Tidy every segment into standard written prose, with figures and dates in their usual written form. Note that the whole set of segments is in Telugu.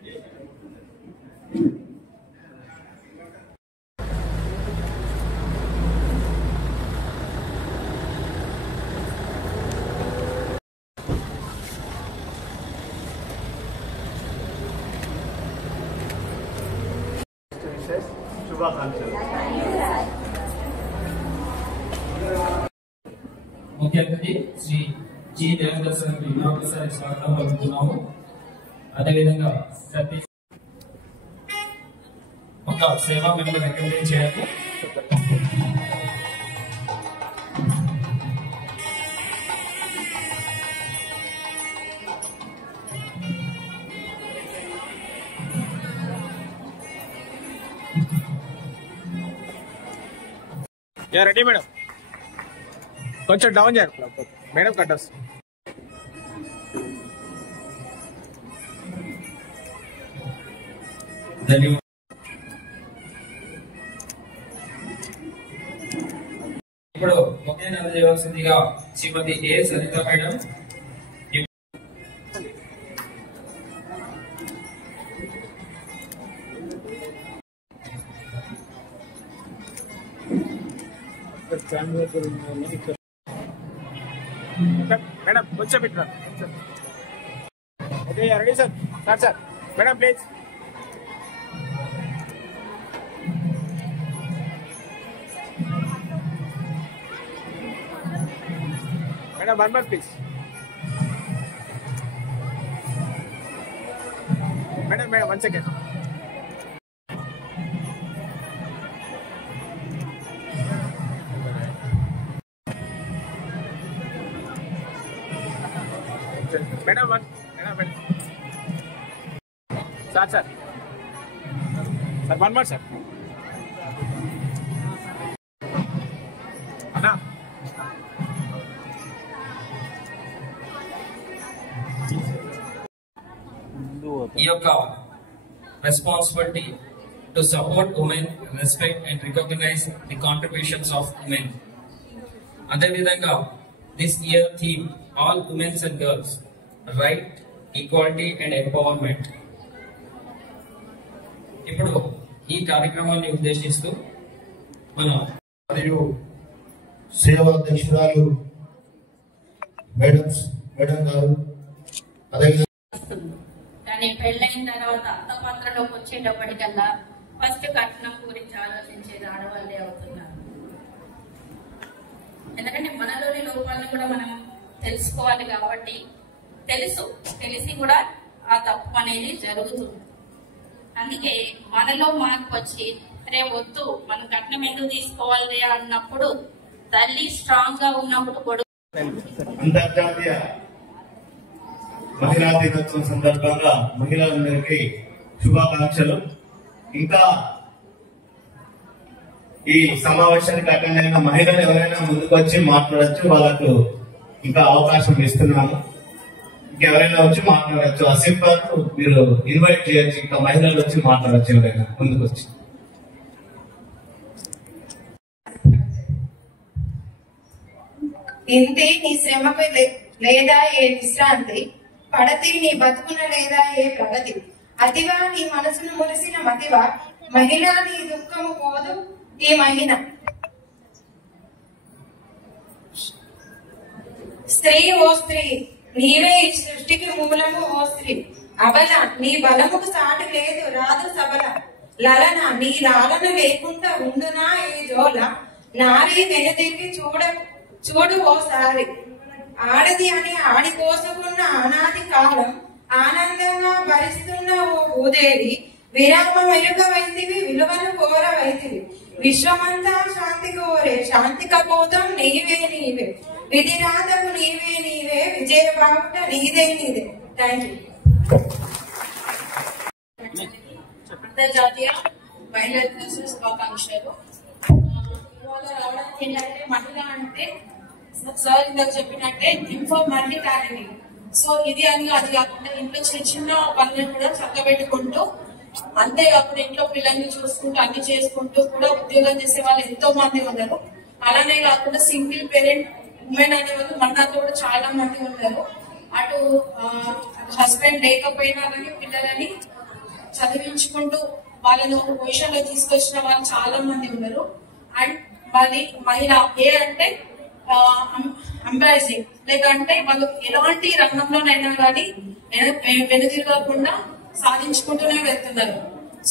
శుభాకాంక్షలు. ముఖ్య అతిథి శ్రీ జి దేవేంద్ర సార్ మరొకసారి స్వాగతం పలుకుతున్నాము. అదేవిధంగా సతీష్ ఒక సేవా మెంబర్ రికమెండ్ చేయాలి. రెడీ మేడం, కొంచెం డౌన్ చేయాలి మేడం. కట్టర్స్ ఇప్పుడు ముఖ్య అందజేయవలసిందిగా Shrimati A Saritha madam. Madam కొంచెం పెట్టరా. Okay ready sir. Sir sir madam please. Madam 1 minute please. Madam 1 second. Madam madam sir sir 1 minute sir. అన్నా ఈ యొక్క responsibility to support women, respect and recognise the contributions of women. అదేవిధంగా this year theme all women's and girls right, equality and empowerment. ఇప్పుడు ఈ కార్యక్రమాన్ని ఉద్దేశిస్తూ మరియు సేవా అధ్యక్షురాలు మేడం గారు, అదేవిధంగా కానీ పెళ్ళైన తర్వాత అత్త పాత్రలోకి వచ్చేటప్పటికల్లా ఫస్ట్ కట్నం గురించి ఆలోచించేది ఆడవాళ్ళే అవుతున్నారు. ఎందుకంటే మనలోని లోపాలను కూడా మనం తెలుసుకోవాలి కాబట్టి తెలిసి కూడా ఆ తప్పు అనేది జరుగుతుంది. అందుకే మనలో మార్పు వచ్చి అరే వద్దు మనం కట్నం ఎందుకు తీసుకోవాలి అన్నప్పుడు తల్లి స్ట్రాంగ్ గా ఉన్నప్పుడు కొడుకు. అంతర్జాతీయ మహిళా దినోత్సవం సందర్భంగా మహిళలందరికీ శుభాకాంక్షలు. ఇంకా ఈ సమావేశానికి అటెండ్ అయిన మహిళలు ఎవరైనా ముందుకు వచ్చి మాట్లాడచ్చు, వాళ్ళకు ఇంకా అవకాశం ఇస్తున్నాము. ఇంకెవరైనా వచ్చి మాట్లాడచ్చు. ఆసిఫ్ గారు మీరు ఇన్వైట్ చేయొచ్చు, ఇంకా మహిళలు వచ్చి మాట్లాడచ్చు ఎవరైనా ముందుకు వచ్చి. ఇంతే నీ శ్రమకు లేదా ఏ విశ్రాంతి, పడతి నీ బతుకున లేదా ఏ ప్రగతి, అతివా నీ మనసును మురిసిన మతివా, మహిళ నీ దుఃఖము పోదు ఈ మహిళ. స్త్రీ ఓ స్త్రీ, నీవే ఈ సృష్టికి మూలము ఓ స్త్రీ, అబల నీ బలముకు సాటి లేదు రాదు సబల, లలన నీ లాలన లేకుండా ఉండునా ఈ జోల, నారీ వెనుదిరిగి చూడు ఓసారి, ఆడది అని ఆడి కోసుకున్న అనాది కాలం ఆనందంగా భరిస్తున్న ఓ భూదేవి, విరామం ఎరుక వైతివి విలువను కోర వైతివి, విశ్వమంతా శాంతి కోరే శాంతి కపోతం నీవే నీవే, విధిరాతకు నీవే నీవే, విజయ బావుట నీదే నీదే. Thank you. అంతర్జాతీయ మహిళా దినోత్సవ శుభాకాంక్షలు. ఇవాళ రావడానికి ఏంటంటే మహిళ అంటే సార్ ఇందాక చెప్పినట్టే ఇన్ఫర్ మల్టీ టాలెంట్. సో ఇది అని అది కాకుండా ఇంట్లో చిన్న చిన్న పనులను కూడా చక్కబెట్టుకుంటూ, అంతేకాకుండా ఇంట్లో పిల్లల్ని చూసుకుంటూ అన్ని చేసుకుంటూ కూడా ఉద్యోగం చేసే వాళ్ళు ఎంతో మంది ఉన్నారు. అలానే కాకుండా సింగిల్ పేరెంట్ ఉమెన్ అనే వాళ్ళు మన దాంట్లో కూడా చాలా మంది ఉన్నారు. అటు హస్బెండ్ లేకపోయినా కానీ పిల్లలని చదివించుకుంటూ వాళ్ళను పొజిషన్ లో తీసుకొచ్చిన వాళ్ళు చాలా మంది ఉన్నారు. అండ్ మరి మహిళ ఏ అంటే అంబాసిడర్, లేకంటే వాళ్ళు ఎలాంటి రంగంలోనైనా కానీ వెనుదిరగకుండా సాధించుకుంటూనే వెళ్తున్నారు.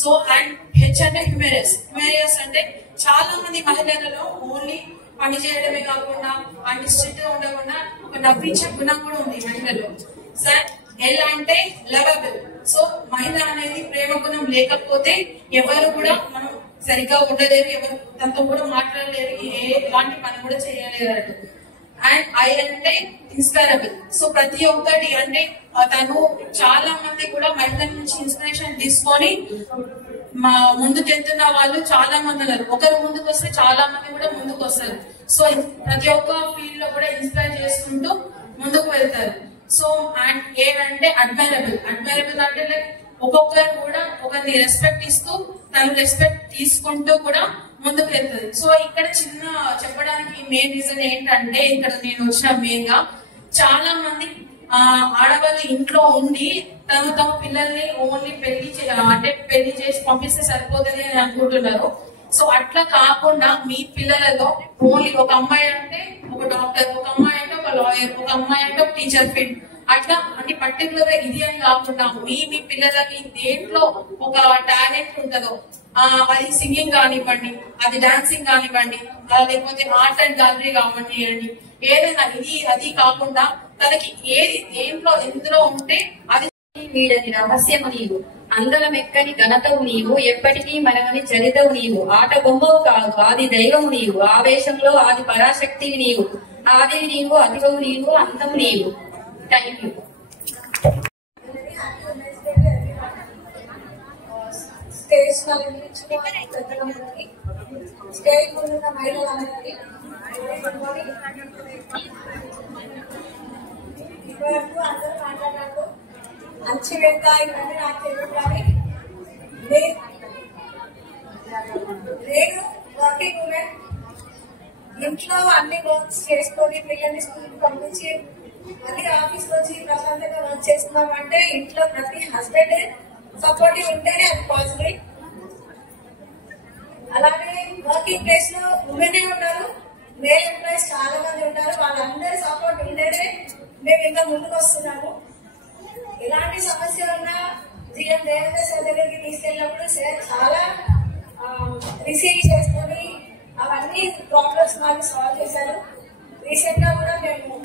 సో అండ్ హెచ్ అంటే హ్యూమరియస్ అంటే చాలా మంది మహిళలలో ఓన్లీ పని చేయడమే కాకుండా అండ్ స్ట్రిక్ట్ గా ఉండకుండా ఒక నవ్వించే గుణం కూడా ఉంది మహిళలో. సార్ ఎల్ అంటే లవబుల్. సో మహిళ అనేది ప్రేమ గుణం లేకపోతే ఎవరు కూడా మనం సరిగ్గా ఉండలేరు, ఎవరు తనతో కూడా మాట్లాడలేరు, ఎలాంటి పని కూడా చేయలేరు. అండ్ ఐ అంటే ఇన్స్పైరబుల్. సో ప్రతి ఒక్కటి అంటే తను చాలా మంది కూడా మహిళల నుంచి ఇన్స్పిరేషన్ తీసుకొని ముందుకెళ్తున్న వాళ్ళు చాలా మంది ఉన్నారు. ఒకరు ముందుకు వస్తే చాలా మంది కూడా ముందుకు వస్తారు. సో ప్రతి ఒక్క ఫీల్డ్ లో కూడా ఇన్స్పైర్ చేసుకుంటూ ముందుకు వెళ్తారు. సో అండ్ ఏమంటే అడ్మైరబుల్ అంటే లైక్ ఒక్కొక్కరు కూడా ఒకరిని రెస్పెక్ట్ ఇస్తూ తను రెస్పెక్ట్ తీసుకుంటూ కూడా ముందుకు వెళ్తుంది. సో ఇక్కడ చిన్న చెప్పడానికి మెయిన్ రీజన్ ఏంటంటే ఇక్కడ నేను వచ్చిన మెయిన్ గా చాలా మంది ఆడవాళ్ళు ఇంట్లో ఉండి తమ పిల్లల్ని ఓన్లీ పెళ్లి చేసి పంపిస్తే సరిపోతుంది అని అనుకుంటున్నారు. సో అట్లా కాకుండా మీ పిల్లలలో ఓన్లీ ఒక అమ్మాయి అంటే ఒక డాక్టర్, ఒక అమ్మాయి అంటే ఒక లాయర్, ఒక అమ్మాయి అంటే ఒక టీచర్ ఫీల్డ్, అట్లా అంటే పర్టికులర్ గా ఇది అని కాకుండా మీ పిల్లలకి దేంట్లో ఒక టాలెంట్ ఉంటుందో అది సింగింగ్ కానివ్వండి, అది డాన్సింగ్ కానివ్వండి, లేకపోతే ఆర్ట్ అండ్ గ్యాలరీ కానివ్వండి, ఏదైనా అది కాకుండా తనకి దేంట్లో ఎందులో ఉంటే అది వీడని రహస్యము నీవు, అందరం ఎక్కని ఘనతవు నీవు, ఎప్పటికీ మనమని చరితవు నీవు, ఆట బొమ్మవు కాదు ఆది దైవము నీవు, ఆవేశంలో ఆది పరాశక్తివి నీవు, ఆదివి నీవు, అతివవు నీవు, అంతము నీవు. Thank you. స్టేజ్ స్టేజ్ ముందున్న మహిళలందరికీ ఇప్పటివరకు అందరూ మాట్లాడారు. మంచి వెళ్త ఇవన్నీ నాకు తెలియదు, కానీ నేను వర్కింగ్ ఉమెన్, ఇంట్లో అన్ని వర్క్స్ చేసుకొని పిల్లల్ని స్కూల్కి పంపించి మళ్ళీ ఆఫీస్ వచ్చి ప్రశాంతంగా వర్క్ చేస్తున్నామంటే ఇంట్లో ప్రతి హస్బెండ్ సపోర్టివ్ ఉంటేనే అది పాసిబుల్. అలాగే వర్కింగ్ ప్లేస్ లో ఉమెనే ఉన్నారు, మేల్ ఎంప్లాయీస్ చాలా మంది ఉంటారు. వాళ్ళందరి సపోర్ట్ ఉంటేనే మేము ఇంకా ముందుకు వస్తున్నాము. ఎలాంటి సమస్య ఉన్నా జీఎం దేవేంద్ర సార్ దగ్గరికి తీసుకెళ్ళినప్పుడు సార్ చాలా రిసీవ్ చేసుకొని అవన్నీ ప్రాబ్లమ్స్ మాకు సాల్వ్ చేశారు. రీసెంట్ గా కూడా మేము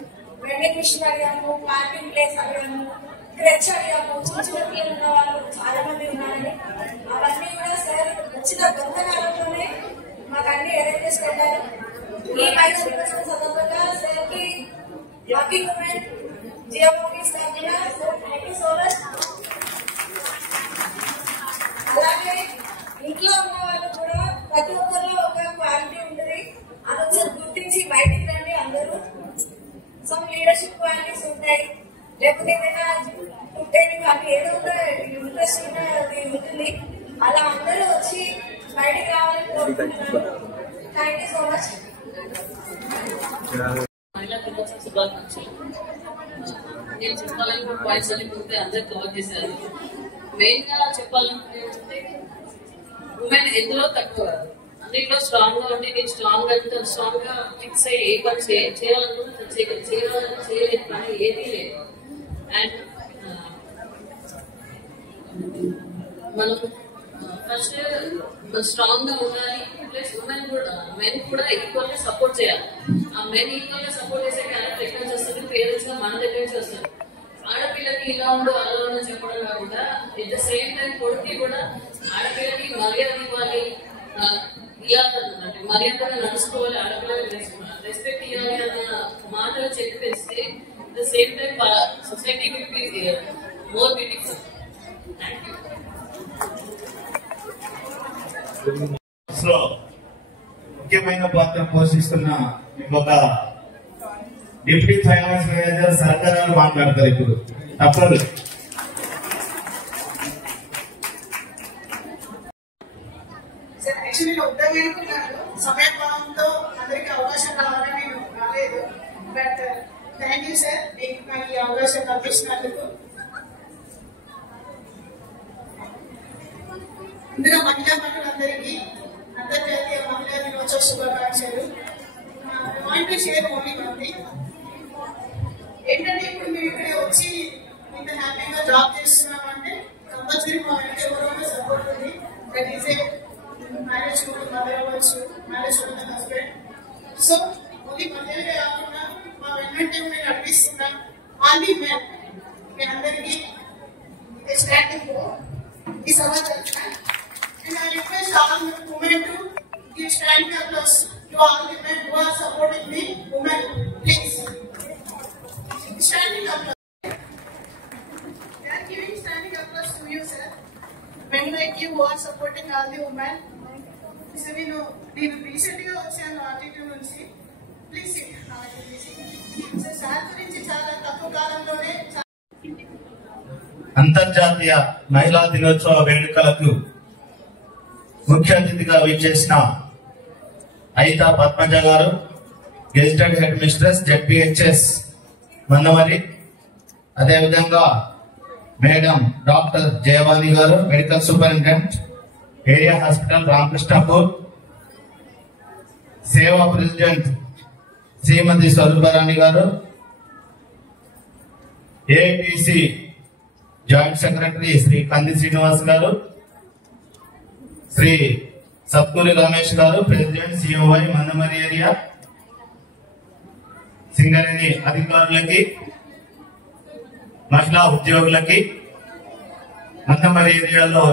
వెండింగ్ మిషన్ అడిగాము, పార్కింగ్ ప్లేస్ అడిగాము, క్రెచ్ అడిగాము. చిన్న చిన్న పిల్లలు ఉన్న వాళ్ళు చాలా మంది ఉన్నారని అవన్నీ కూడా సార్ వచ్చిన కొంతకాలంలోనే మాకు అన్ని అరేంజ్ చేసి పెట్టారు. ఈ మహిళా దినోత్సవం సందర్భంగా సార్ కి వర్కింగ్ ఉమెన్ జిఎం మూవీస్ తరఫున థ్యాంక్ యూ సో మచ్. అలాగే ఇంట్లో ఉన్న వాళ్ళు కూడా ప్రతి ఒక్కరిలో ఒక క్వాలిటీ ఉంటుంది, అదొకసారి గుర్తించి బయటికి రండి అందరూ. సమ్ లీడర్షిప్ క్వాలిటీస్ ఉంటాయి, లేకపోతే ఏదైనా ఉంటేనే కానీ ఏదో ఇంట్రెస్ట్ ఉంటుంది. అలా అందరూ వచ్చి బయటికి రావాలని కోరుకుంటున్నాను. Thank you so much. మహిళా దినోత్సవ శుభాకాంక్షలు. నేను చెప్పాలనుకున్న పాయింట్స్ అన్ని పూర్తి అందరు కవర్ చేశారు. మెయిన్ గా చెప్పాలనుకుంటే ఉమెన్ ఎందులో తక్కువ, అన్నింటిలో స్ట్రాంగ్ గా ఉండి నేను స్ట్రాంగ్ గా ఫిక్స్ అయ్యి ఏ పని చేయాలనుకుంటే చేయలేదు, కానీ ఏదీ లేదు. అండ్ మనం ఫస్ట్ స్ట్రాంగ్ గా ఉండాలి. ప్లస్ ఉమెన్ కూడా మెన్ కూడా ఈక్వల్ గా సపోర్ట్ చేయాలి. ఆ మెన్ ఈక్వల్ గా సపోర్ట్ చేసే క్యారెక్టర్ ఎక్కడి నుంచి వస్తుంది, పేరెంట్స్ గా మన దగ్గర నుంచి వస్తుంది. ఆడపిల్లకి ఇలా ఉండు అలా ఉండు చెప్పడం కాకుండా ఎట్ ద సేమ్ టైం కొడుకు కూడా ఆడపిల్లకి మర్యాద ఇవ్వాలి, ఇవ్వాలన్నమాట, మర్యాదగా నడుచుకోవాలి, ఆడపిల్లకి రెస్పెక్ట్ ఇవ్వాలి అన్న మాటలు చెప్పి పెంచితే at the same time society will be more beautiful. Thank you. ముఖ్యమైన పాత్ర పోషిస్తున్న ఒక డిప్యూటీ ఫైనాన్స్ మేనేజర్ సర్కార్ గారు మాట్లాడతారు ఇప్పుడు. తప్పదు. యాక్చువల్లీ ఉద్యోగానికి సమయభావంతో అందరికి అవకాశం రావాలని నేను రాలేదు. బట్ థ్యాంక్ యూ సార్, మీకు నాకు ఈ అవకాశం కల్పించినందుకు. ముందుగా మహిళా మహిళలందరికీ అంతర్జాతీయ మహిళా దినోత్సవ శుభాకాంక్షలు. షేర్ ఓన్లీ ఉంది ఏంటంటే ఇప్పుడు మేము ఇక్కడ వచ్చి ఇంత హ్యాపీగా జాబ్ చేస్తున్నాం అంటే కంపల్సరీ మా వెనక ఎవరైనా సపోర్ట్ ఉంది. దట్ ఈస్ ఏ మ్యారేజ్ కూడా మదర్ అవ్వచ్చు, మ్యారేజ్ కూడా హస్బెండ్. సో ఓన్లీ మధ్యలో కాకుండా మా వెన్నంటే మేము నడిపిస్తున్నాం. ఆల్ ది మెన్ మీ అందరికీ స్టాండింగ్ ఈ సమాచారం. And I request all the women to give standing applause to all the men who are supporting the women. Please. Standing applause. They are giving standing applause to you, sir. Men like you who are supporting all the women. So we know, నేను రీసెంట్గా వచ్చాను ఆర్టికల్ నుంచి. ప్లీజ్ సార్ గురించి చాలా తక్కువ కాలంలోనే అంతర్జాతీయ మహిళా దినోత్సవ వేడుకలకు ముఖ్య అతిథిగా విచ్చేసిన అయితా పద్మజ గారు, గెజిటెడ్ హెడ్ మిస్ట్రెస్ జెడ్పీహెచ్ఎస్ మన్నమరి, అదేవిధంగా మేడం డాక్టర్ జయవాణి గారు, medical superintendent area hospital Ramakrishnapur, సేవా ప్రెసిడెంట్ శ్రీమతి స్వరూపరాణి గారు, ఏఐటిసి జాయింట్ సెక్రటరీ శ్రీ కంది శ్రీనివాస్ గారు, శ్రీ సత్కూరి రమేష్ గారు, ప్రెసిడెంట్ సిఓవై మన్నమరి ఏరియా, సింగరేణి అధికారులకి, మహిళా ఉద్యోగులకి, మన్నమరి ఏరియాలో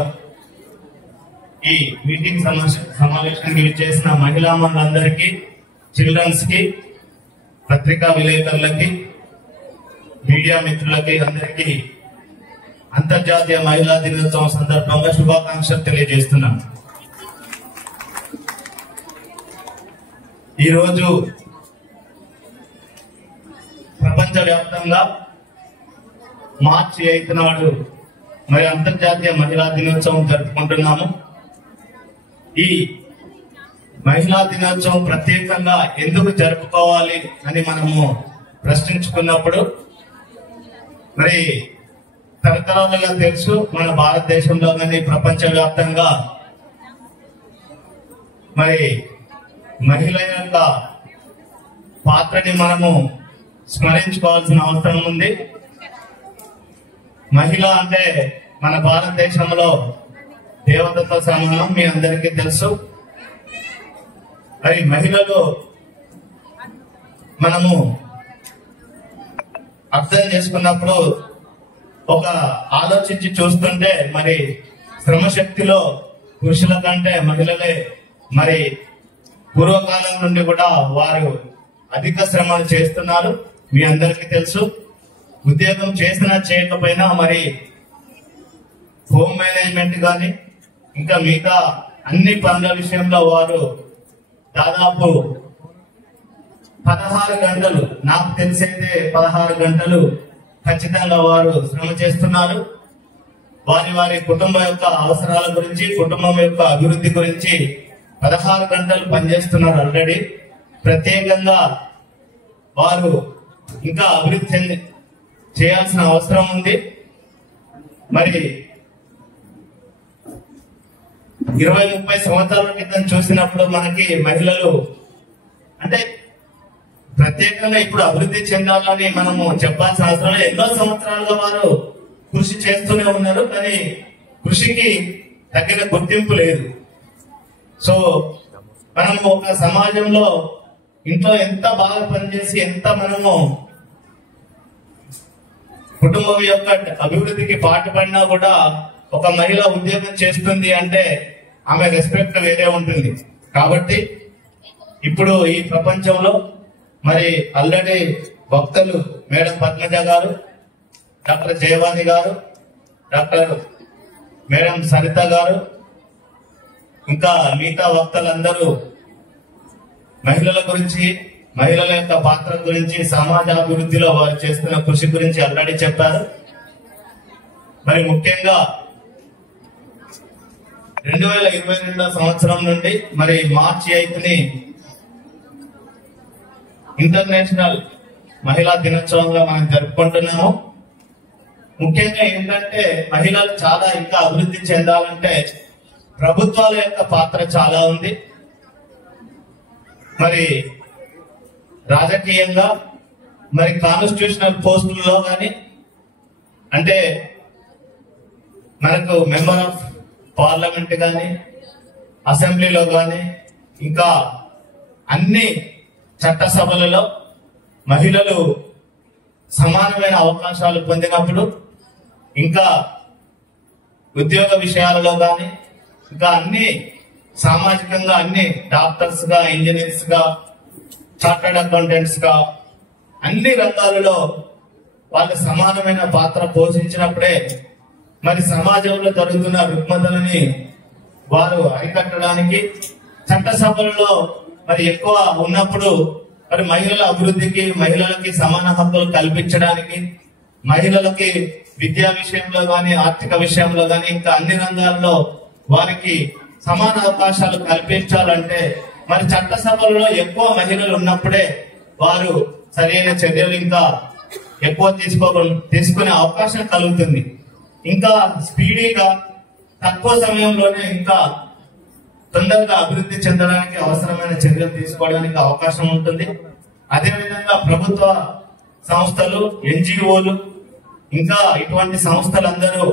ఈ మీటింగ్ సమావేశానికి విచ్చేసిన మహిళా మనులందరికీ, చిల్డ్రన్స్ కి, పత్రికా విలేకరులకి, మీడియా మిత్రులకి అందరికీ అంతర్జాతీయ మహిళా దినోత్సవం సందర్భంగా శుభాకాంక్షలు తెలియజేస్తున్నాం. ఈరోజు ప్రపంచవ్యాప్తంగా మార్చి 8 నాడు మరి అంతర్జాతీయ మహిళా దినోత్సవం జరుపుకుంటున్నాము. ఈ మహిళా దినోత్సవం ప్రత్యేకంగా ఎందుకు జరుపుకోవాలి అని మనము ప్రశ్నించుకున్నప్పుడు మరి తరతరాలుగా తెలుసు, మన భారతదేశంలో కానీ ప్రపంచవ్యాప్తంగా మరి మహిళ యొక్క పాత్రని మనము స్మరించుకోవాల్సిన అవసరం ఉంది. మహిళ అంటే మన భారతదేశంలో దేవతతో సమానం, మీ అందరికీ తెలుసు. మరి మహిళలు మనము అర్థం చేసుకున్నప్పుడు ఒక ఆలోచించి చూస్తుంటే మరి శ్రమశక్తిలో పురుషుల కంటే మహిళలే మరి పూర్వకాలం నుండి కూడా వారు అధిక శ్రమలు చేస్తున్నారు, మీ అందరికీ తెలుసు. ఉద్యోగం చేసినా చేయకపోయినా మరి హోమ్ మేనేజ్మెంట్ కానీ ఇంకా మిగతా అన్ని పనుల విషయంలో వారు దాదాపు 16 గంటలు, నాకు తెలిసైతే 16 గంటలు ఖచ్చితంగా వారు శ్రమ చేస్తున్నారు. వారి వారి కుటుంబం యొక్క అవసరాల గురించి, కుటుంబం యొక్క అభివృద్ధి గురించి 16 గంటలు పనిచేస్తున్నారు ఆల్రెడీ. ప్రత్యేకంగా వారు ఇంకా అభివృద్ధి చేయాల్సిన అవసరం ఉంది. మరి 20-30 సంవత్సరాల క్రితం చూసినప్పుడు మనకి మహిళలు అంటే ప్రత్యేకంగా ఇప్పుడు అభివృద్ధి చెందాలని మనము చెప్పాల్సిన అవసరం లేదు. ఎన్నో సంవత్సరాలుగా వారు కృషి చేస్తూనే ఉన్నారు, కానీ కృషికి తగిన గుర్తింపు లేదు. సో మనము ఒక సమాజంలో ఇంట్లో ఎంత బాగా పనిచేసి, ఎంత మనము కుటుంబం యొక్క అభివృద్ధికి పాటుపడినా కూడా ఒక మహిళ ఉద్యోగం చేస్తుంది అంటే ఆమె రెస్పెక్ట్ వేరే ఉంటుంది. కాబట్టి ఇప్పుడు ఈ ప్రపంచంలో మరి ఆల్రెడీ వక్తలు మేడం పద్మజ గారు, డాక్టర్ జయవాణి గారు, డాక్టర్ మేడం సరిత గారు, ఇంకా మిగతా వక్తలందరూ మహిళల గురించి, మహిళల యొక్క పాత్ర గురించి, సమాజ అభివృద్ధిలో వారు చేస్తున్న కృషి గురించి ఆల్రెడీ చెప్పారు. మరి ముఖ్యంగా 2022 సంవత్సరం నుండి మరి మార్చి 8ని ఇంటర్నేషనల్ మహిళా దినోత్సవంగా మనం జరుపుకుంటున్నాము. ముఖ్యంగా ఏంటంటే మహిళలు చాలా ఇంకా అభివృద్ధి చెందాలంటే ప్రభుత్వాల యొక్క పాత్ర చాలా ఉంది. మరి రాజకీయంగా మరి కాన్స్టిట్యూషనల్ పోస్టుల్లో కానీ, అంటే మనకు మెంబర్ ఆఫ్ పార్లమెంట్ కానీ, అసెంబ్లీలో కానీ, ఇంకా అన్ని చట్టసభలలో మహిళలు సమానమైన అవకాశాలు పొందినప్పుడు, ఇంకా ఉద్యోగ విషయాలలో కానీ, ఇంకా అన్ని సామాజికంగా అన్ని డాక్టర్స్ గా, ఇంజనీర్స్ గా, చార్టర్డ్ అకౌంటెంట్స్ గా అన్ని రంగాలలో వాళ్ళు సమానమైన పాత్ర పోషించినప్పుడే మరి సమాజంలో జరుగుతున్న రుగ్మతలని వారు అరికట్టడానికి, చట్టసభలలో మరి ఎక్కువ ఉన్నప్పుడు మరి మహిళల అభివృద్ధికి, మహిళలకి సమాన హక్కులు కల్పించడానికి, మహిళలకి విద్యా విషయంలో గాని, ఆర్థిక విషయంలో గాని, ఇంకా అన్ని రంగాల్లో వారికి సమాన అవకాశాలు కల్పించాలంటే మరి చట్టసభలలో ఎక్కువ మహిళలు ఉన్నప్పుడే వారు సరైన చర్యలు ఇంకా ఎక్కువ తీసుకునే అవకాశం కలుగుతుంది. ఇంకా స్పీడీగా తక్కువ సమయంలోనే ఇంకా తొందరగా అభివృద్ధి చెందడానికి అవసరమైన చర్యలు తీసుకోవడానికి అవకాశం ఉంటుంది. అదేవిధంగా ప్రభుత్వ సంస్థలు, ఎన్జిఓలు, ఇంకా ఇటువంటి సంస్థలందరూ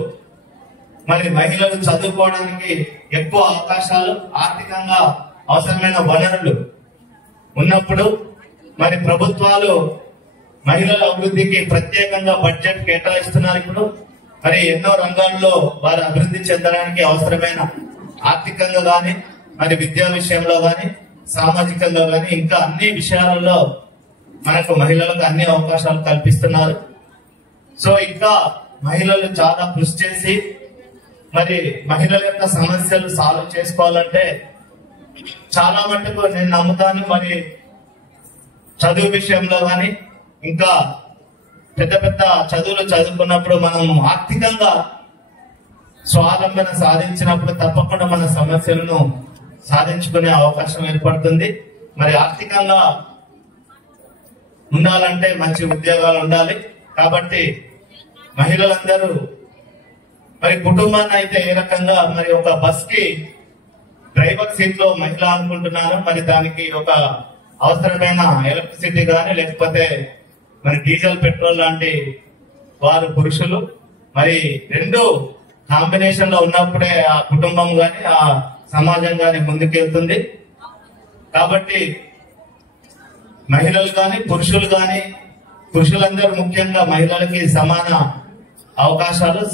మరి మహిళలు చదువుకోవడానికి ఎక్కువ అవకాశాలు, ఆర్థికంగా అవసరమైన వనరులు ఉన్నప్పుడు మరి ప్రభుత్వాలు మహిళల అభివృద్ధికి ప్రత్యేకంగా బడ్జెట్ కేటాయిస్తున్నారు. ఇప్పుడు మరి ఎన్నో రంగాల్లో వారు అభివృద్ధి చెందడానికి అవసరమైన ఆర్థికంగా గాని, మరి విద్యా విషయంలో గాని, సామాజికంగా గాని, ఇంకా అన్ని విషయాలలో మనకు మహిళలకు అన్ని అవకాశాలు కల్పిస్తున్నారు. సో ఇంకా మహిళలు చాలా కృషి చేసి మరి మహిళల యొక్క సమస్యలు సాల్వ్ చేసుకోవాలంటే చాలా మటుకు నేను నమ్ముతాను. మరి చదువు విషయంలో గాని, ఇంకా పెద్ద పెద్ద చదువులు చదువుకున్నప్పుడు మనం ఆర్థికంగా స్వావలంబన సాధించినప్పుడు తప్పకుండా మన సమస్యలను సాధించుకునే అవకాశం ఏర్పడుతుంది. మరి ఆర్థికంగా ఉండాలంటే మంచి ఉద్యోగాలు ఉండాలి. కాబట్టి మహిళలందరూ మరి కుటుంబాన్ని అయితే ఏ రకంగా మరి ఒక బస్ కి డ్రైవర్ సీట్ లో మహిళ అనుకుంటున్నారు, మరి దానికి ఒక అవసరమైన ఎలక్ట్రిసిటీ కానీ, లేకపోతే మరి డీజిల్, పెట్రోల్ లాంటి వారు పురుషులు. మరి రెండు కాంబినేషన్ లో ఉన్నప్పుడే ఆ కుటుంబం గాని, ఆ సమాజం గాని ముందుకెళ్తుంది. కాబట్టి మహిళలు గాని, పురుషులు గాని, పురుషులందరూ ముఖ్యంగా మహిళలకి సమాన అవకాశాలు,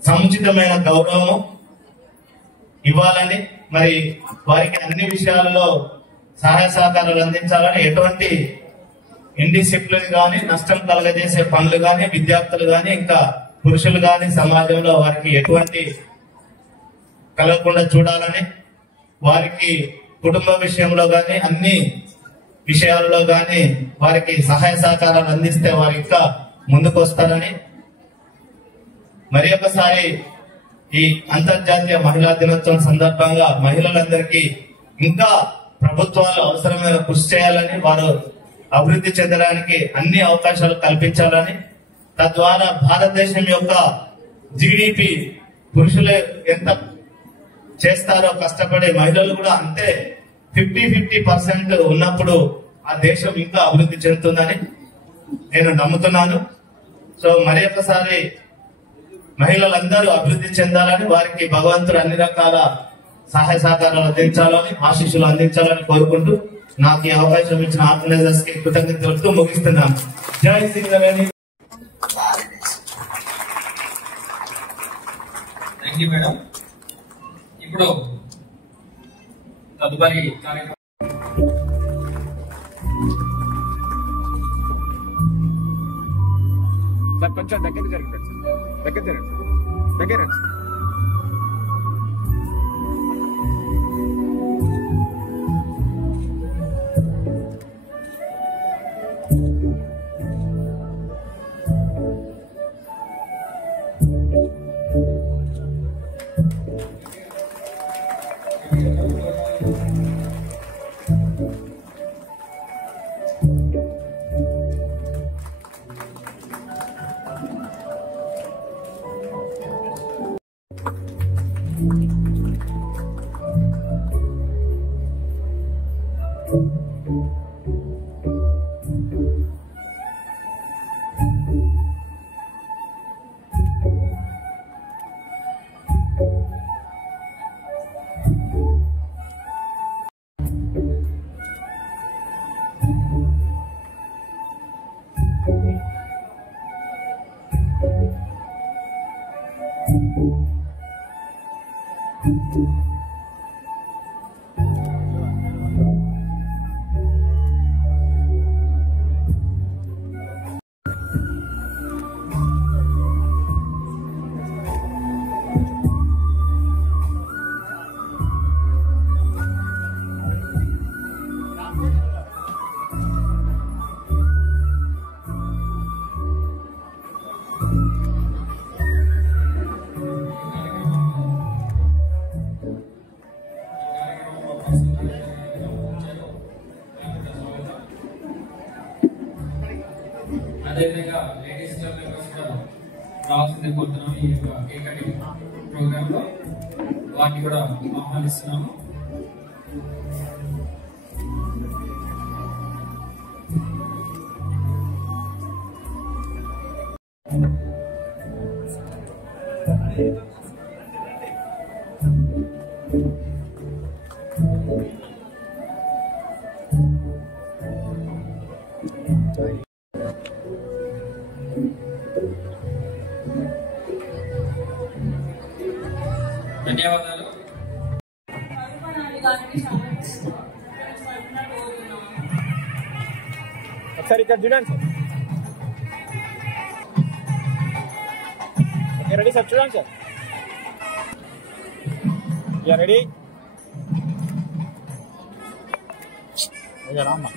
సముచితమైన గౌరవం ఇవ్వాలని, మరి వారికి అన్ని విషయాలలో సహాయ సహకారాలు అందించాలని, ఎటువంటి ఇండిసిప్లిన్ గాని, నష్టం కలగజేసే పనులు గాని, విద్యార్థులు గాని, ఇంకా పురుషులు గాని సమాజంలో వారికి ఎటువంటి కలగకుండా చూడాలని, వారికి కుటుంబ విషయంలో గాని, అన్ని విషయాలలో గాని వారికి సహాయ సహకారాలు అందిస్తే వారు ఇంకా ముందుకు వస్తారని, మరి ఒకసారి ఈ అంతర్జాతీయ మహిళా దినోత్సవం సందర్భంగా మహిళలందరికీ ఇంకా ప్రభుత్వాలు అవసరమైన కృషి చేయాలని, వారు అభివృద్ధి చెందడానికి అన్ని అవకాశాలు కల్పించాలని, తద్వారా భారతదేశం యొక్క జీడిపి పురుషులు ఎంత చేస్తారో కష్టపడే మహిళలు కూడా అంతే 50% ఉన్నప్పుడు ఆ దేశం ఇంకా అభివృద్ధి చెందుతుందని నేను నమ్ముతున్నాను. సో మరి ఒకసారి మహిళలందరూ అభివృద్ధి చెందాలని, వారికి భగవంతుడు అన్ని రకాల సహాయ సహకారాలు అందించాలని, ఆశీస్సులు అందించాలని కోరుకుంటూ నాకు ఈ అవకాశం ఇచ్చిన ఆర్గనైజర్స్ కి కృతజ్ఞతలతో ముగిస్తున్నాను. జై సింగరేణి. Thank you madam. ఇప్పుడు తదుపరి కార్యక్రమం సార్ కొంచెం దగ్గర జరుగుతుంది, దగ్గర జరగండి, దగ్గర అదేవిధంగా లేడీస్ క్లబ్ మెంబర్స్ కూడా రావాల్సింది కోరుతున్నాము. ఈ యొక్క కేక్ కటింగ్ ప్రోగ్రామ్ లో వాటిని కూడా ఆహ్వానిస్తున్నాము. ధన్యవాదాలు. ఒకసారి ఇక్కడ చూడండి సార్. రెడీ సార్, చూడండి సార్. రెడీ రామ్మా.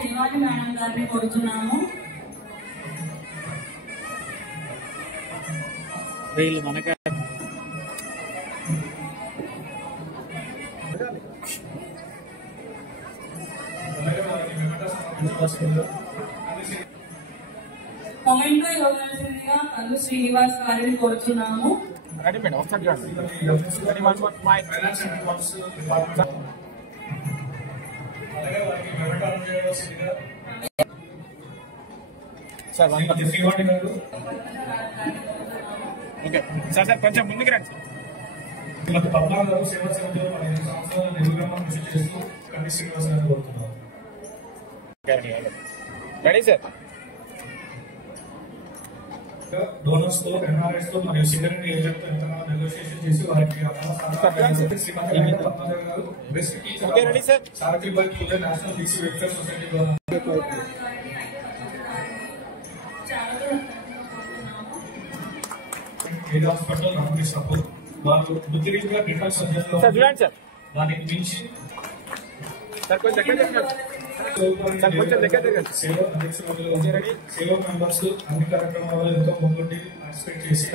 చేయాలి మేడం గారిని కోరుతున్నాము. వీళ్ళు మనకే మొమెంటో ఇవ్వవలసిందిగా కల్లు శ్రీనివాస్ గారిని కోరుతున్నాము. రెడీ మేడం, ఒకసారి చూడండి. సార్ ఓకే సార్, సార్ కొంచెం ముందుకు రండి సార్. పద్నాలుగు సేవా సమితిలో 15 సంవత్సరాల నిరుగమనం కృషి చేస్తూ కల్లి శ్రీనివాస్ గారిని కోరుతున్నాం. Ready sir. డోనర్స్ తో, ఎన్ఆర్ఎస్ తో మరియు సింగర్ నియోజకవర్గంతో ఎంతగానో నెగోషియేషన్ చేసి వారికి Savitribai Phule national BC welfare society ద్వారా ఏది హాస్పిటల్ రామకృష్ణ సపోర్ట్ వారు బుద్ధిరీతిగా డిఫెన్స్ సబ్జెక్ట్ లో దానికి మించి సేవా అధ్యక్షులు సేవా మెంబర్స్ అన్ని కార్యక్రమాల్లో ఎంతో ముందుండి పార్టిసిపేట్ చేసి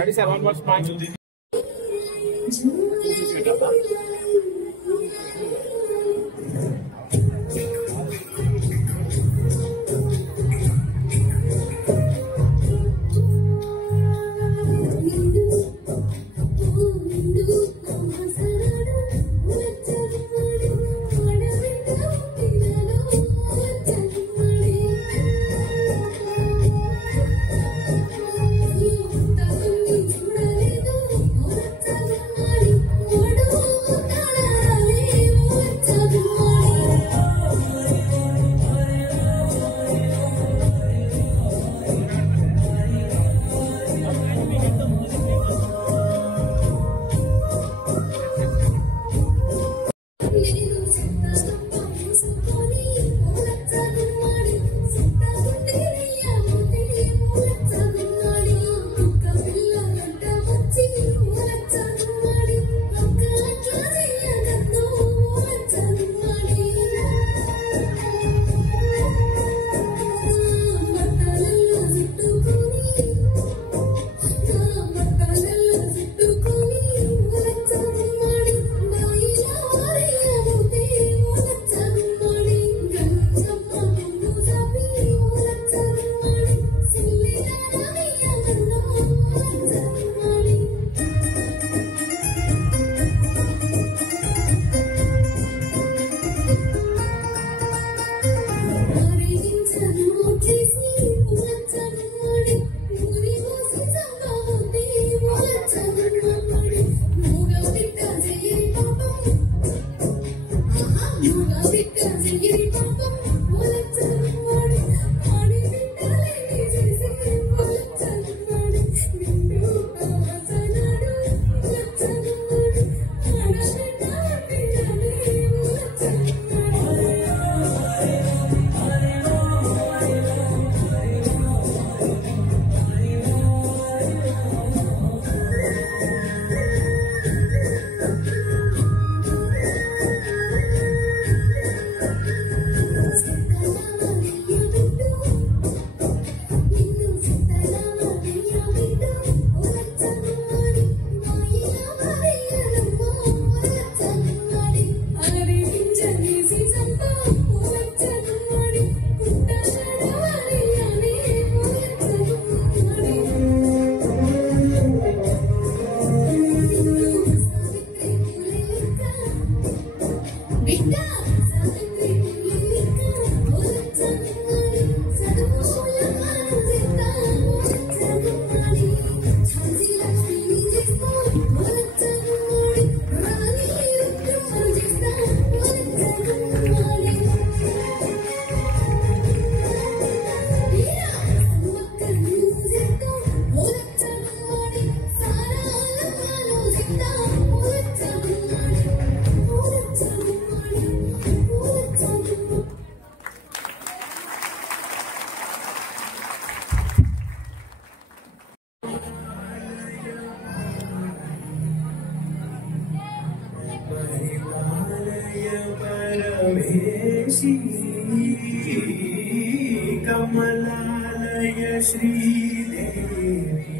Kamalalaya Sridevi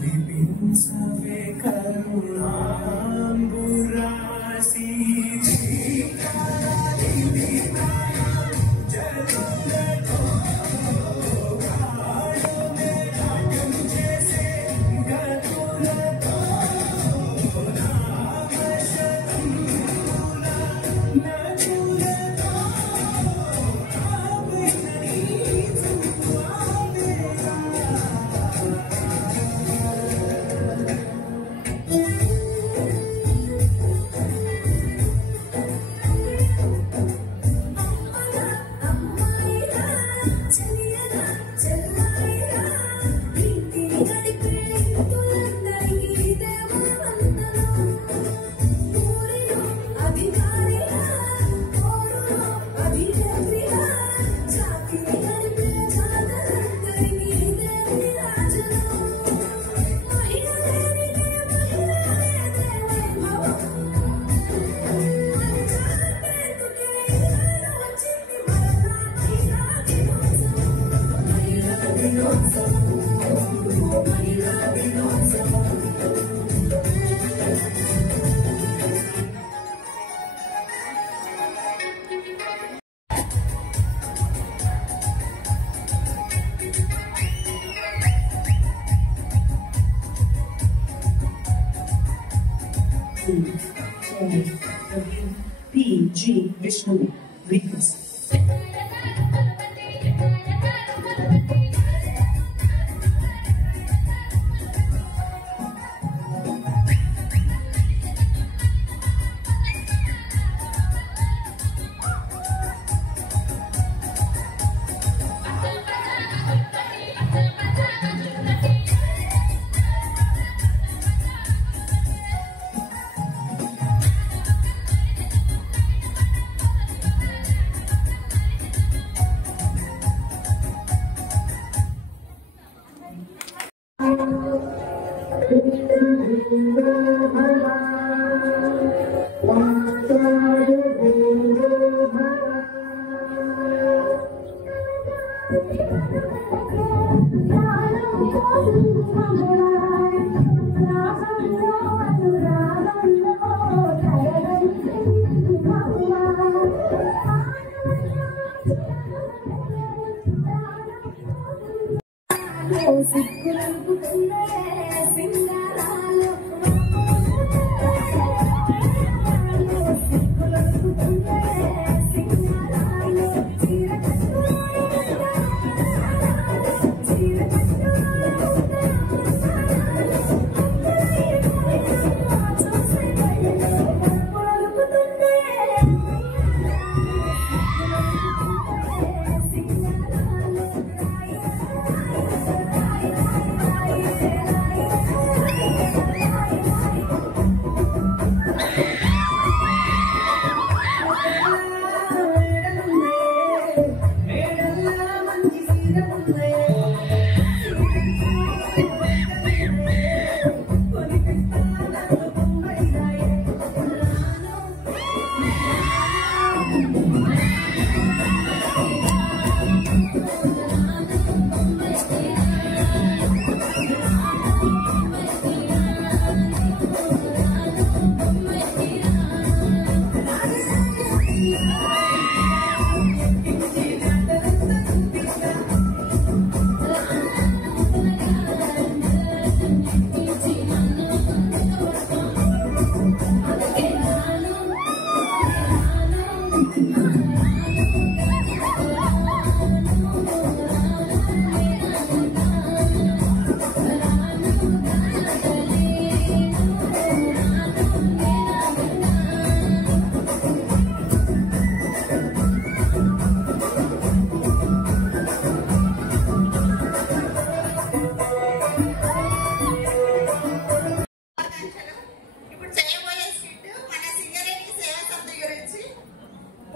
विपिंसवे करुणाम्बुरासी PG Vishnu Vikas.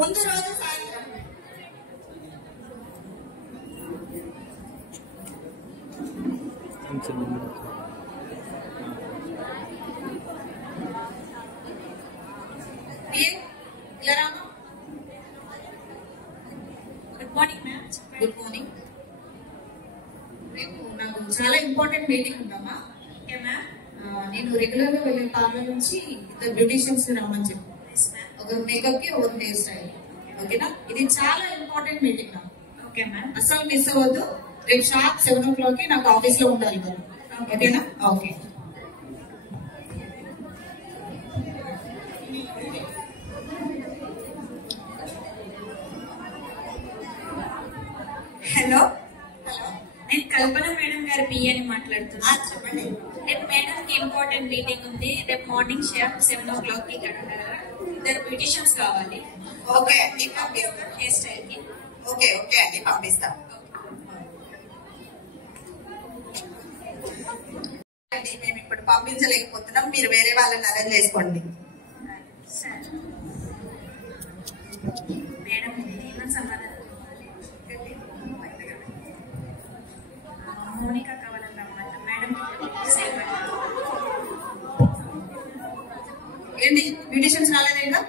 ముందు రోజు సాయంత్రం మార్నింగ్ మ్యామ్. Good morning. రేపు నాకు చాలా ఇంపార్టెంట్ మీటింగ్ ఉందమ్మా. Okay ma'am. నేను రెగ్యులర్ గా వెళ్ళే పార్లర్ నుంచి ఇద్దరు బ్యూటిషియన్స్ రమ్మని చెప్పి, ఒకరు మేకప్ కి ఒకరు హెయిర్ స్టైల్. ఓకేనా? ఇది చాలా ఇంపార్టెంట్ మీటింగ్ నాకు. Okay ma'am. అసలు మిస్ అవ్వద్దు. రేపు షార్ప్ 7 o'clock కి నాకు ఆఫీస్ లో ఉండాలి మరి. ఓకేనా? ఓకే. హలో. నేను కల్పన మేడం గారి పిఏని మాట్లాడుతున్నా. చెప్పండి. రేపు మేడం కి ఇంపార్టెంట్ మీటింగ్ ఉంది. రేపు మార్నింగ్ షార్ప్ 7 o'clock కి ఇక్కడ ఉండాలి. ఇద్దరు బ్యూటిషియన్స్ కావాలి. ఓకే. హెయిర్ స్టైల్ కి. ఓకే ఓకే అండి, పంపిస్తాం. మేము ఇప్పుడు పంపించలేకపోతున్నాం, మీరు వేరే వాళ్ళని అరేంజ్ చేసుకోండి. మేడం ఏమని సమాధానం? మోనికా కావాలన్నమాట మేడం. ఏంటి బ్యూటిషియన్స్ రాలేదా?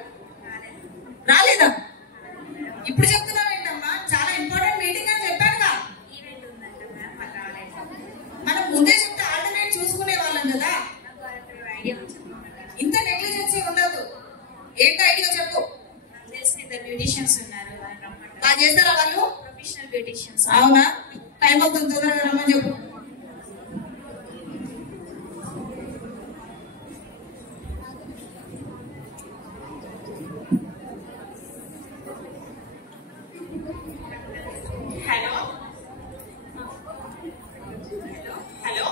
రాలేదా? ఇప్పుడు చెప్తున్నావు ఏంటమ్మా? చాలా ఇంపార్టెంట్ మీటింగ్ అని చెప్పానుగా. మనం ముందే చెప్తే ఆల్టర్నేట్ చూసుకునే వాళ్ళం కదా. ఇంత నెగ్లిజెన్సీ ఉండదు. ఏంటి ఐడియా చెప్పు. తెలిసిన ఇద్దరు బ్యూటిషియన్స్ ఉన్నారు. బాగా చేస్తారా వాళ్ళు? Professional beauticians. అవునా? టైం అవుతుంది, తొందరగా రమ్మని చెప్పు. Hello hello.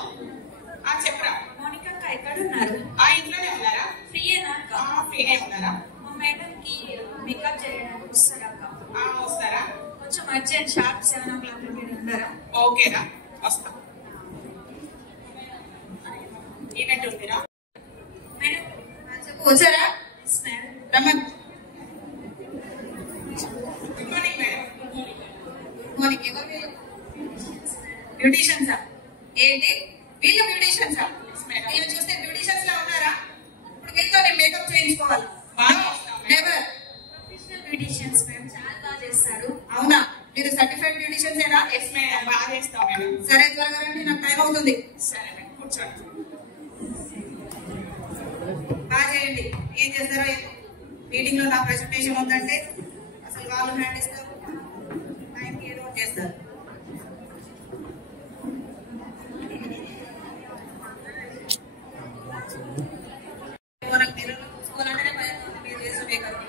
చెప్పరా. మోనికా అక్క ఎక్కడున్నారు? ఇంట్లోనే ఉన్నారా? ఫ్రీయేనా అక్క? ఫ్రీనే ఉన్నారా? మా మేడం కి మేకప్ చేయడానికి వస్తారా అక్క? వస్తారా? కొంచెం అర్జెంట్ షార్ప్ 7 o'clock మీరు ఉన్నారా? ఓకేరా, వస్తా. ఈవెంట్ ఉందిరా మేడం. చెప్పు. వచ్చారా? రమ్మని. Good morning madam. Good morning. ఎవరు వీళ్ళు? బ్యూటిషియన్సా? ఏంటి వీళ్ళు బ్యూటిషియన్సా? వీళ్ళు చూస్తే బ్యూటిషియన్స్ లా ఉన్నారా? ఇప్పుడు వీళ్ళతో నేను మేకప్ చేయించుకోవాలి. నెవర్. ప్రొఫెషనల్ బ్యూటిషియన్స్ మేడం, చాలా బాగా చేస్తారు. అవునా? మీరు సర్టిఫైడ్ బ్యూటిషియన్స్ ఏనా? ఎస్ మేడం, బాగా చేస్తాం మేడం. సరే, త్వరగా రండి, నాకు టైం అవుతుంది. సరే మేడం, కూర్చోండి. బాగా చేయండి. ఏం చేస్తారో మీటింగ్ లో నా ప్రెజెంటేషన్ ఉందంటే అసలు వాళ్ళు హ్యాండ్ ఇస్తారు, టైంకి ఏదో ఒకటి చేస్తారు. మనకు పిల్లలు చూసుకోవాలంటే భయం, మీరు చేసే కదా.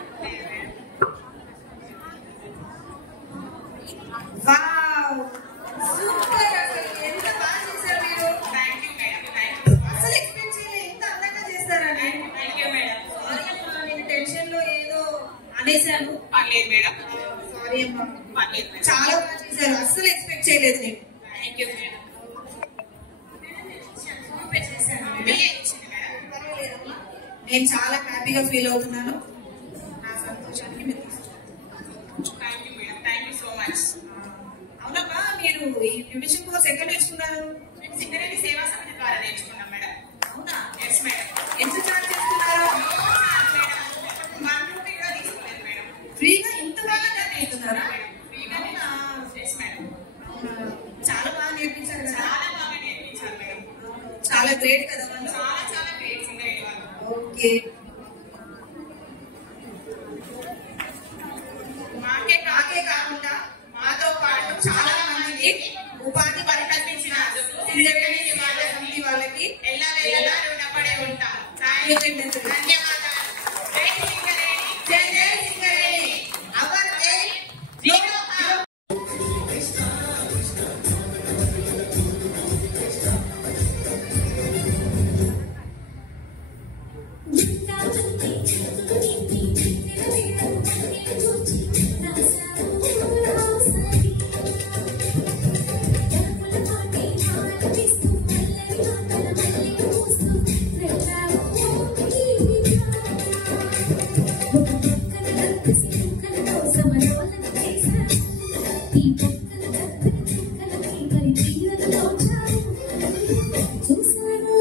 Wow, super. అసలు ఎంత బాగా చేశారు మీరు. Thank you madam. Thank you. అసలు ఎక్స్పెక్ట్ చేయలేదు ఎంత అందంగా చేస్తారని. Thank you madam. సారీ అమ్మా, నేను టెన్షన్ లో ఏదో అనేసాను. పర్లేదు మేడం. సారీ అమ్మా. పర్లేదు మేడం. చాలా బాగా చేశారు, అస్సలు ఎక్స్పెక్ట్ చేయలేదు నేను. Thank you madam. నేను చాలా హ్యాపీగా ఫీల్ అవుతున్నాను. నా సంతోషానికి మీరు thank you madam. Thank you so much. అవునమ్మా, మీరు ఈ బ్యూటిషియన్ కోర్స్ ఎక్కడ నేర్చుకున్నారు? మేము సింగరేణి సేవా సమితి ద్వారా నేర్చుకున్నాం మేడం. అవునా? Yes madam. ఎంత చార్జ్ చేస్తున్నారు? ఫ్రీగా ఇంత బాగా నేర్పిస్తున్నారా? Yes madam. చాలా బాగా నేర్పించారు కదా. చాలా బాగా నేర్పించారు మేడం. చాలా గ్రేట్ కదా వాళ్ళు. చాలా చాలా గ్రేట్ సింగరేణి వాళ్ళు. ఓకే. మాకే కాకుండా మాతో పాటు చాలా మందికి ఉపాధి కల్పించిన సింగరేణి సేవా సమితి వాళ్ళకి ఎల్లవేళలా రుణపడి ఉంటాం. ధన్యవాదాలు. జై సింగరేణి. జై జై Singareni. Hour aim zero harm. చూసాను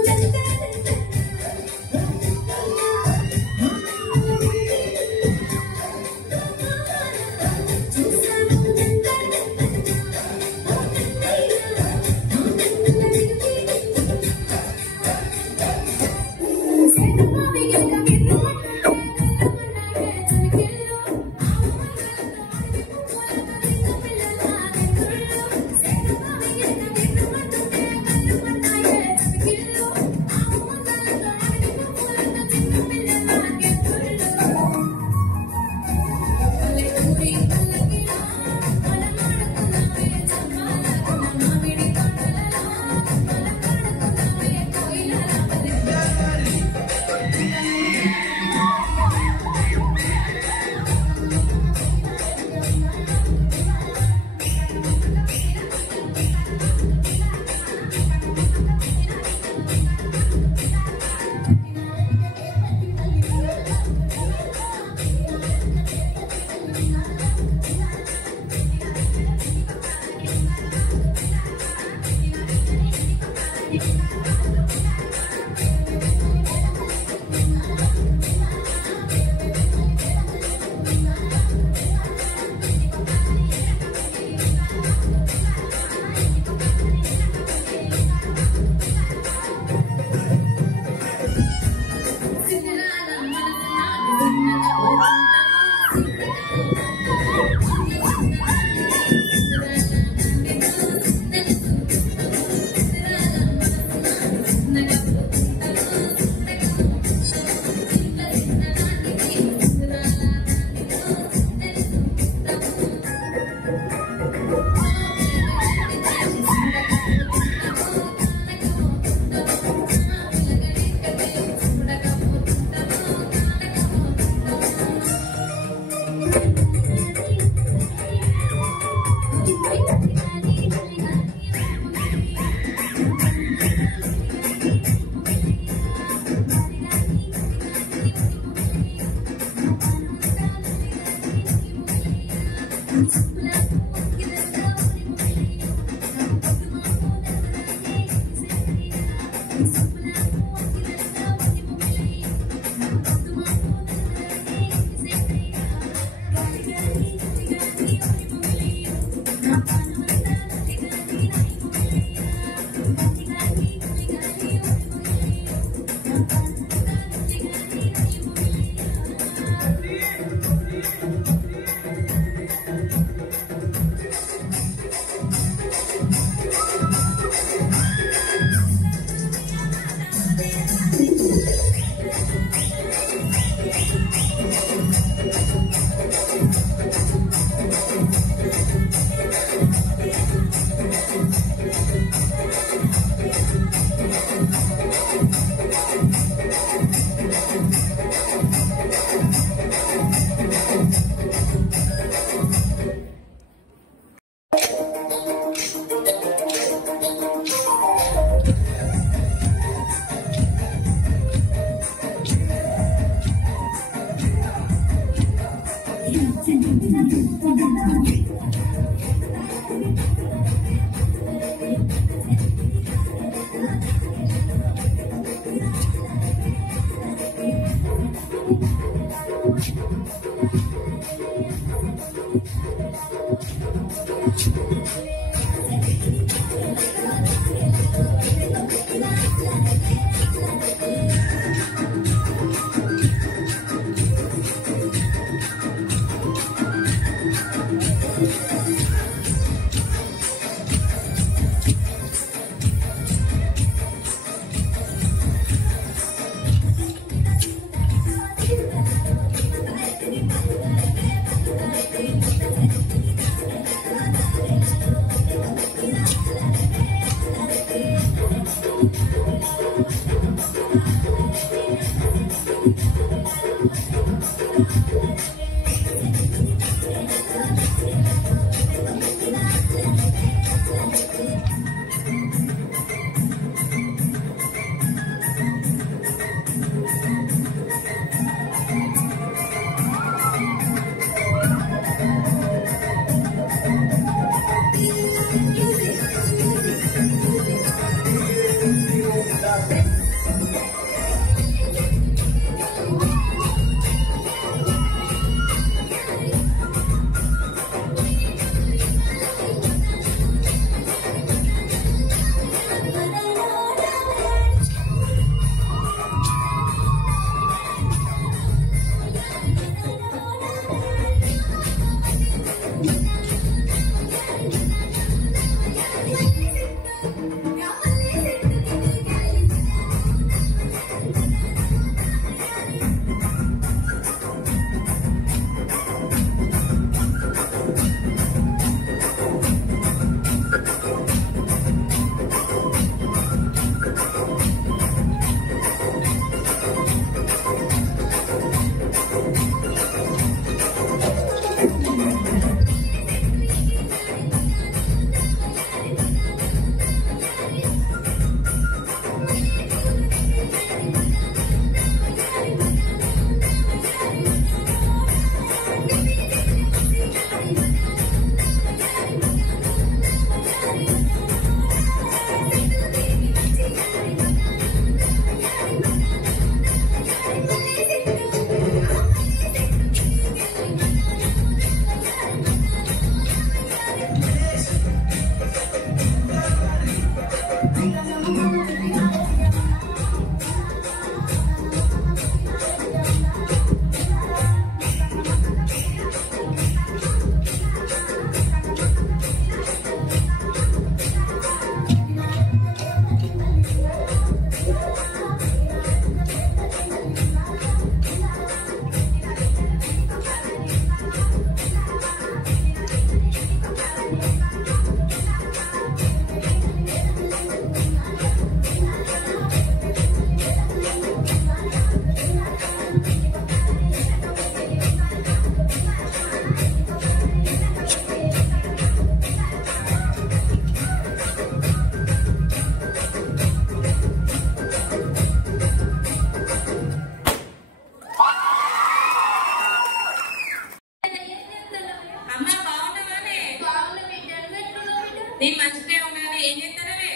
నేను మంచిగా ఉన్నాను. ఏం చేస్తానవే?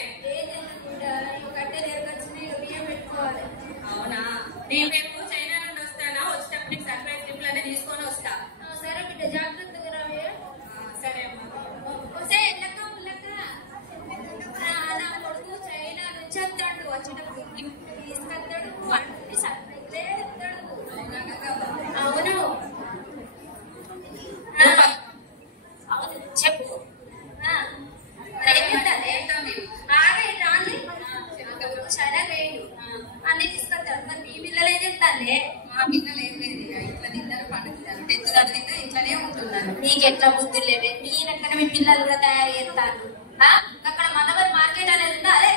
అవునా? నేను రేపు చైనా నుండి వస్తానా, వచ్చేటప్పుడు నీకు సర్ప్రైజ్ గిఫ్ట్లు అన్నీ తీసుకొని వస్తా. సరే బిడ్డ జాగ్రత్తగా రావే. సరే అమ్మా. నా కొడుకు చైనా నుంచి వస్తాడు, వచ్చేటప్పుడు గిఫ్ట్ తీసుకొస్తాడు, అన్ని సర్ప్రైజ్ ఇస్తాడు. అవును అవును చెప్పు. సరే వేడు అన్ని తీసుకొస్తాడు. మరి మీ పిల్లలు ఏం చెప్తానే? మా పిల్లలు ఏం లేదు, ఇట్లా తింటారు, పండుతారు, 10th చదివితే ఇట్లానే ఉంటున్నారు. నీకు ఎట్లా బుద్ధి లేవే? మీ రకన మీ పిల్లలు కూడా తయారు చేస్తాను. అక్కడ మనవర్ మార్కెట్ అనేది ఉందా? అదే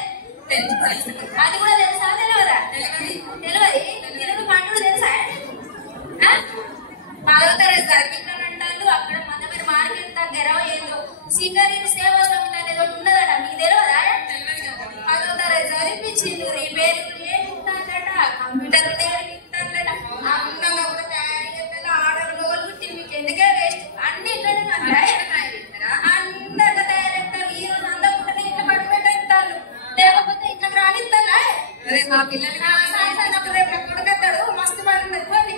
అది కూడా తెలుసా? తెలియదా? తెలియదు. తెలుగు పండుగ తెలుసా? బాగుతారు సార్ పిల్లలు అంటారు. అక్కడ మనవర్ మార్కెట్ దగ్గర ఏదో సింగరీ సేవా సమితి అనేది ఒకటి ఉన్నదట. నీకు తెలియదా? బాగుతారు చదివించింది, రిపేర్ చేస్తాడట, కంప్యూటర్ నేర్పిస్తాడట, అందంగా కూడా తయారు చేస్తాడు. ఆర్డర్ లోకి మీకు ఎందుకే వేస్ట్ అన్ని ఇట్లనే అందరిగా తయారెత్తారు. ఈ రోజు అందరూ కూడా ఇట్లా పడిపెట్టారు, లేకపోతే ఇట్లా రానిస్తారా? మా పిల్లలు సాయంత్రం రేపు కొడుకెత్తాడు, మస్తు పడుతుంది. పోనీ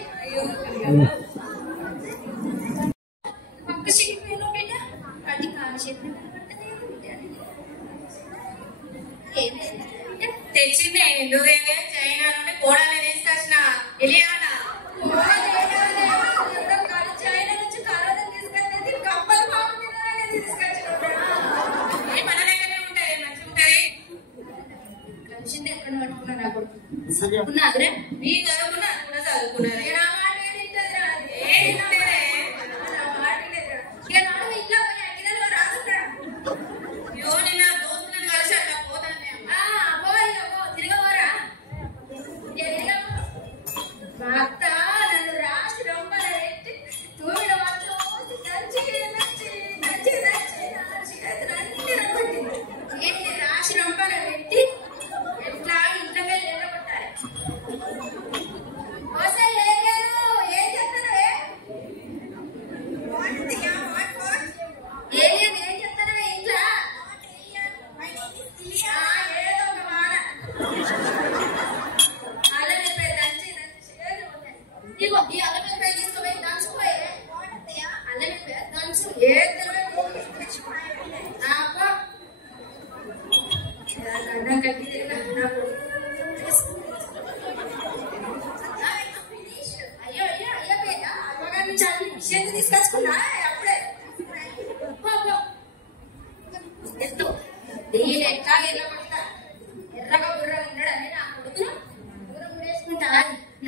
పక్క చిక్కిపోయిన బిడ్డ అది కాలు చెప్పి తెచ్చిందే. నువ్వేమే చైనా నుండి కోడల్ని తీసుకొచ్చిన ఇలియానా? చైనా నుంచి కరోనా తీసుకొచ్చేది కప్పల పాప తీసుకొచ్చిన మన దగ్గరనే ఉంటాయి, మంచిగా ఉంటాయి. కలిసింది ఎక్కడ పట్టుకున్నా నా కొడుకు చదువుకున్నాదురే. మీ చదువుకున్నా కూడా చదువుకున్నారు. తీసుకొచ్చుకున్నా అప్పుడే ఎత్తు దీని ఎట్లా ఎర్రగొట్టా ఎర్రగా బుర్రగా ఉండడని నా కొడుకును దూరం వేసుకుంటా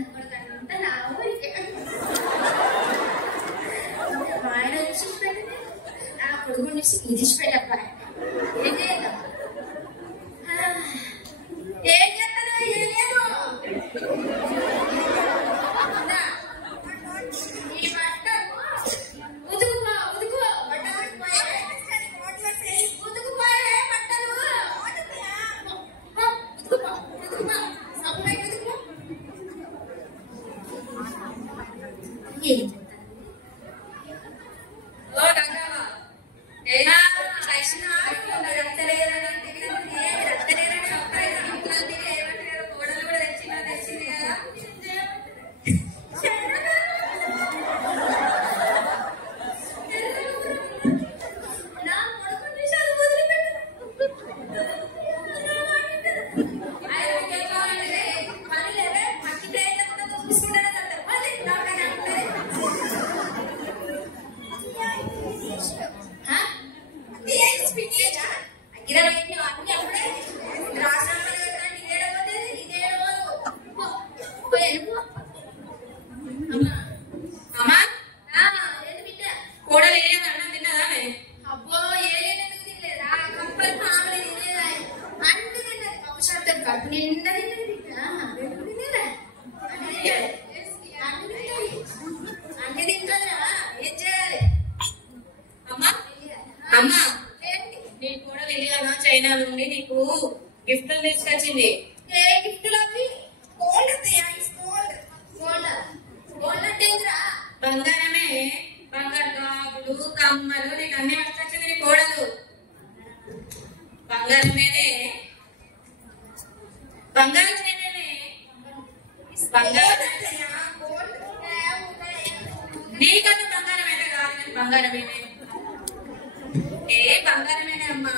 ఎక్కడికంటే నా ఊరికి ఆయన తీసిపెట్టి నా కొడుకుని తీసిపెట్టప్ప ఏం చేద్దాం ఏం చేస్తాను ఏమో ఈ బట్టలు ఉతుకుపో ఉతుకుపో బట్టలు ఉతుకుపోయే బట్టలు ఉతుకుపో ఉతుకుపో సబ్బై ఉతుకుపో ఏం ఓ గంగమ్మ ఏనా లక్ష్మి కోడలు కూడా తెచ్చింది కదా. కోడలు ఏం అన్నం తిన్నదా? అబ్బో ఏలేనది తినలేదా? కంపల్ మామూలు తినేదా? అన్ని తిన్నది. పప్పుషార్తం కడుపు నిండా తిన్నది. తినేదా? అన్ని తింటారా? ఏం చేయాలి? అమ్మా అమ్మా నీ కోడలు ఇలియానా చైనా నుండి నీకు గిఫ్ట్లు తీసుకొచ్చింది. ఏ గిఫ్ట్లు అవి? గోల్డ్ అత్తయ్య, గోల్డ్ గోల్డ్ గోల్డ్ అంటే ఏంటిరా? బంగారమే, బంగారు గాజులు కమ్మలు నీకు అన్ని పట్టుకొచ్చింది నీ కోడలు. బంగారమేనే బంగారు చేయనే బంగారు నీకన్నా బంగారం అయితే కాదు కానీ బంగారమేనే బంగారమేనే అమ్మా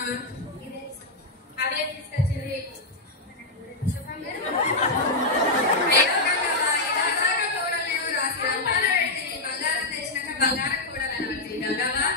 అదే తీసుకొచ్చింది బంగారం తెచ్చినాక బంగారం కూడా గంగవా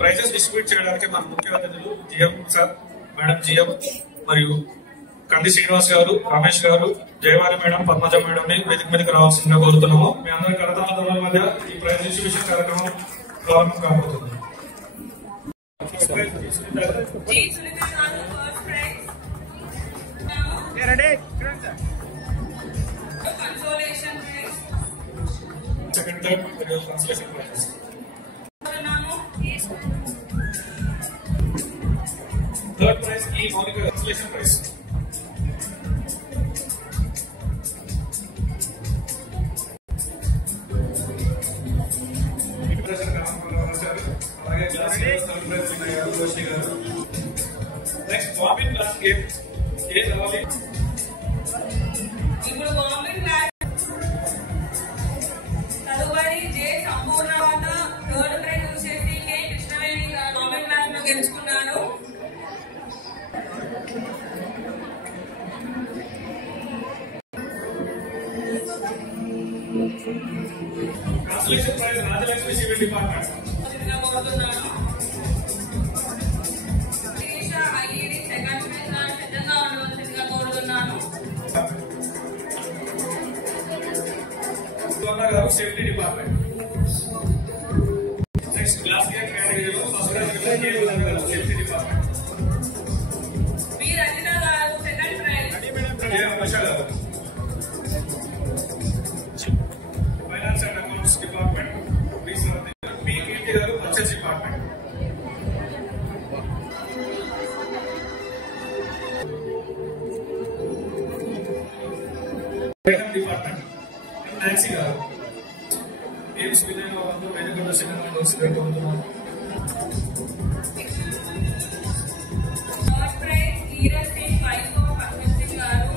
ప్రైజెస్ డిస్ట్రిబ్యూట్ చేయడానికి మన ముఖ్య అతిథులు జిఎం సార్, మేడం జిఎం మరియు కంది శ్రీనివాస్ గారు, రమేష్ గారు, జయవారి మేడం, పద్మజ మేడం ని వేదిక మీదకి రావాల్సిందిగా కోరుతున్నాము. మీ అందరి కరతాళ మధ్య ఈ ప్రైజ్ డిస్ట్రిబ్యూషన్ కార్యక్రమం ప్రారంభం కాబోతుంది. Second time translation prizes. Third prize ఈ మౌలిక ట్రాన్స్లేషన్ ప్రైజ్. అలాగే క్లాస్ థర్డ్ ప్రైజ్ విన్నారు రోషి గారు. నెక్స్ట్ బాంబింగ్ క్లాస్ గేమ్ ఏ రావాలి. ఇప్పుడు బాంబింగ్ క్లాస్ తదుపరి జే సంపూర్ణవాత థర్డ్ ప్రైజ్ వచ్చేసి కే కృష్ణవేణి గారు బాంబింగ్ క్లాస్ లో గెలుచుకున్నారు. Translation prize Rajalakshmi civil department. Second prize సిద్ధంగా ఉండవలసిందిగా కోరుతున్నాను. గారు safety department. Next class game కేటగిరీలో ఫస్ట్ ప్రైజ్ గారు సేఫ్టీ డిపార్ట్మెంట్. బి రజిత గారు సెకండ్ ప్రైజ్. జయ ఉష గారు finance and accounts department. B Keerthi గారు పర్చేస్ డిపార్ట్మెంట్. డిపార్ట్మెంట్ నాన్సీ గారు. గేమ్స్ విజయంలో వేదిక దర్శనం కోరుతున్నాను. థర్డ్ ప్రైజ్ ఈరస్ సింగ్ వైఫ్ ఆఫ్ అశ్విన్ సింగ్ గారు.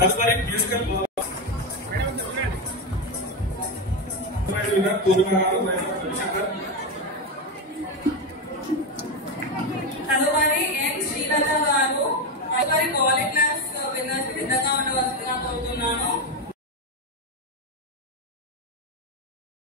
తదుపరి మ్యూజికల్ పూర్ణ గారు